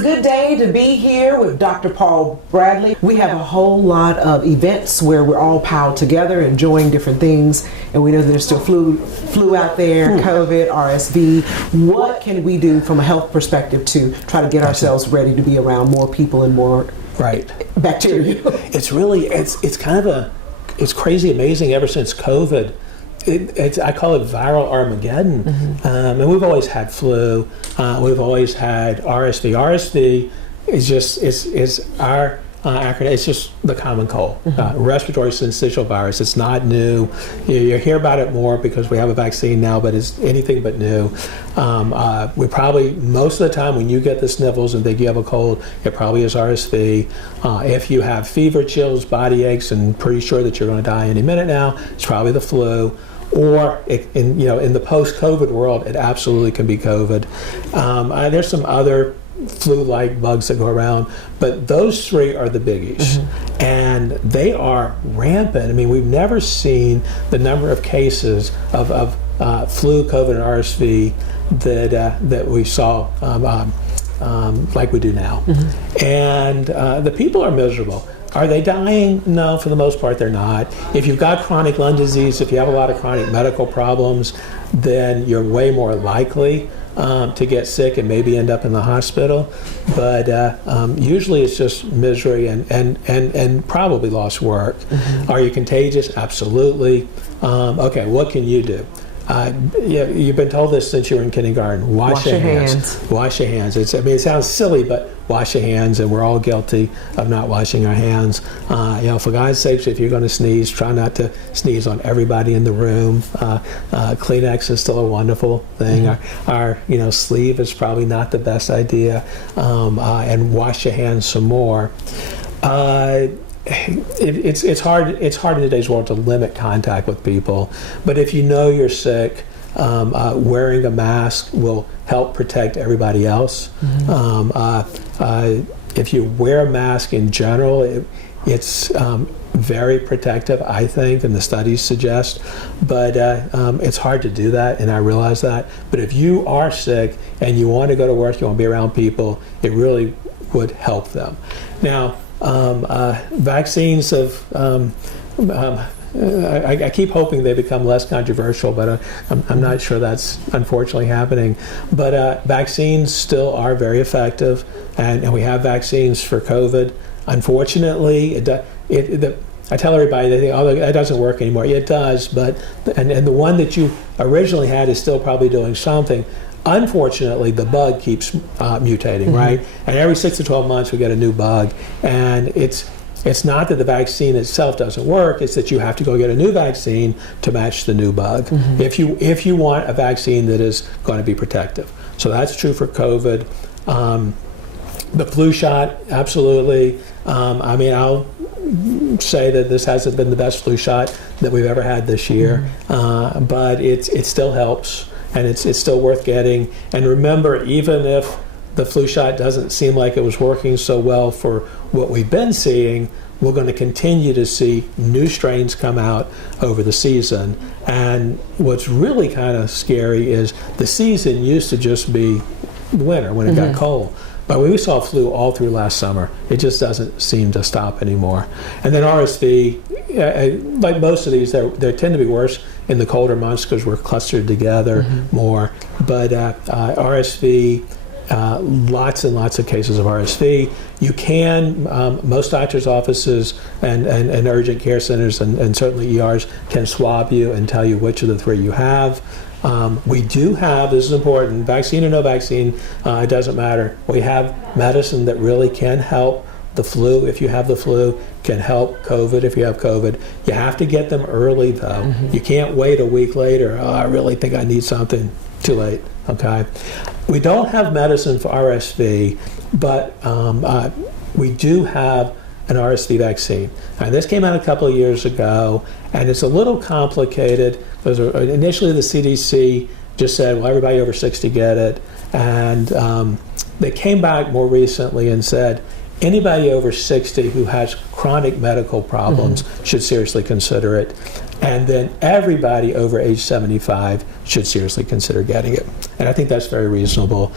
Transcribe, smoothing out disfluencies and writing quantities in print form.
a good day to be here with Dr. Paul Bradley. We have a whole lot of events where we're all piled together, enjoying different things, and we know there's still flu out there, COVID, RSV. What can we do from a health perspective to try to get ourselves ready to be around more people and more bacteria? It's crazy amazing ever since COVID. I call it viral Armageddon. And we've always had flu. We've always had RSV. RSV is our acronym. It's just the common cold, respiratory syncytial virus. It's not new. You hear about it more because we have a vaccine now, but it's anything but new. We probably, most of the time when you get the sniffles and think you have a cold, it probably is RSV. If you have fever, chills, body aches, and pretty sure that you're going to die any minute now, it's probably the flu. Or in the post-COVID world, it absolutely can be COVID. There's some other flu-like bugs that go around, but those three are the biggies, and they are rampant. I mean, we've never seen the number of cases of flu, COVID, and RSV that we saw like we do now. And the people are miserable. Are they dying? No, for the most part they're not. If you've got chronic lung disease, if you have a lot of chronic medical problems, then you're way more likely to get sick and maybe end up in the hospital. But usually it's just misery and probably lost work. Are you contagious? Absolutely. Okay, what can you do? You've been told this since you were in kindergarten. Wash your hands. Wash your hands. It sounds silly, but wash your hands, and we're all guilty of not washing our hands. For God's sakes, if you're going to sneeze, try not to sneeze on everybody in the room. Kleenex is still a wonderful thing. Our sleeve is probably not the best idea. And wash your hands some more. It's hard in today's world to limit contact with people, but if you know you're sick, wearing a mask will help protect everybody else. If you wear a mask in general, it's very protective, I think, and the studies suggest, but it's hard to do that, and I realize that. But if you are sick and you want to go to work, you want to be around people, it really would help them. Now, vaccines I keep hoping they become less controversial, but I'm not sure that's unfortunately happening. But vaccines still are very effective, and we have vaccines for COVID. Unfortunately, I tell everybody, they think, oh, that doesn't work anymore. It does, but and the one that you originally had is still probably doing something. Unfortunately, the bug keeps mutating, right? And every 6 to 12 months we get a new bug. And it's not that the vaccine itself doesn't work, it's that you have to go get a new vaccine to match the new bug if you want a vaccine that is going to be protective. So that's true for COVID. The flu shot, absolutely. I'll say that this hasn't been the best flu shot that we've ever had this year, but it still helps. And it's still worth getting. And remember, even if the flu shot doesn't seem like it was working so well for what we've been seeing, we're going to continue to see new strains come out over the season. And what's really kind of scary is the season used to just be winter when it got cold. But we saw flu all through last summer. It just doesn't seem to stop anymore. And then RSV, like most of these, they tend to be worse in the colder months because we're clustered together more. But RSV, lots and lots of cases of RSV. You can, most doctors' offices and urgent care centers and certainly ERs can swab you and tell you which of the three you have. We do have, this is important, vaccine or no vaccine, it doesn't matter. We have medicine that really can help the flu if you have the flu, can help COVID if you have COVID. You have to get them early though. You can't wait a week later, I really think I need something. Too late, okay? We don't have medicine for RSV, but we do have an RSV vaccine. And this came out a couple of years ago, and it's a little complicated because initially the CDC just said, well, everybody over 60 get it. And they came back more recently and said, anybody over 60 who has chronic medical problems should seriously consider it. And then everybody over age 75 should seriously consider getting it. And I think that's very reasonable.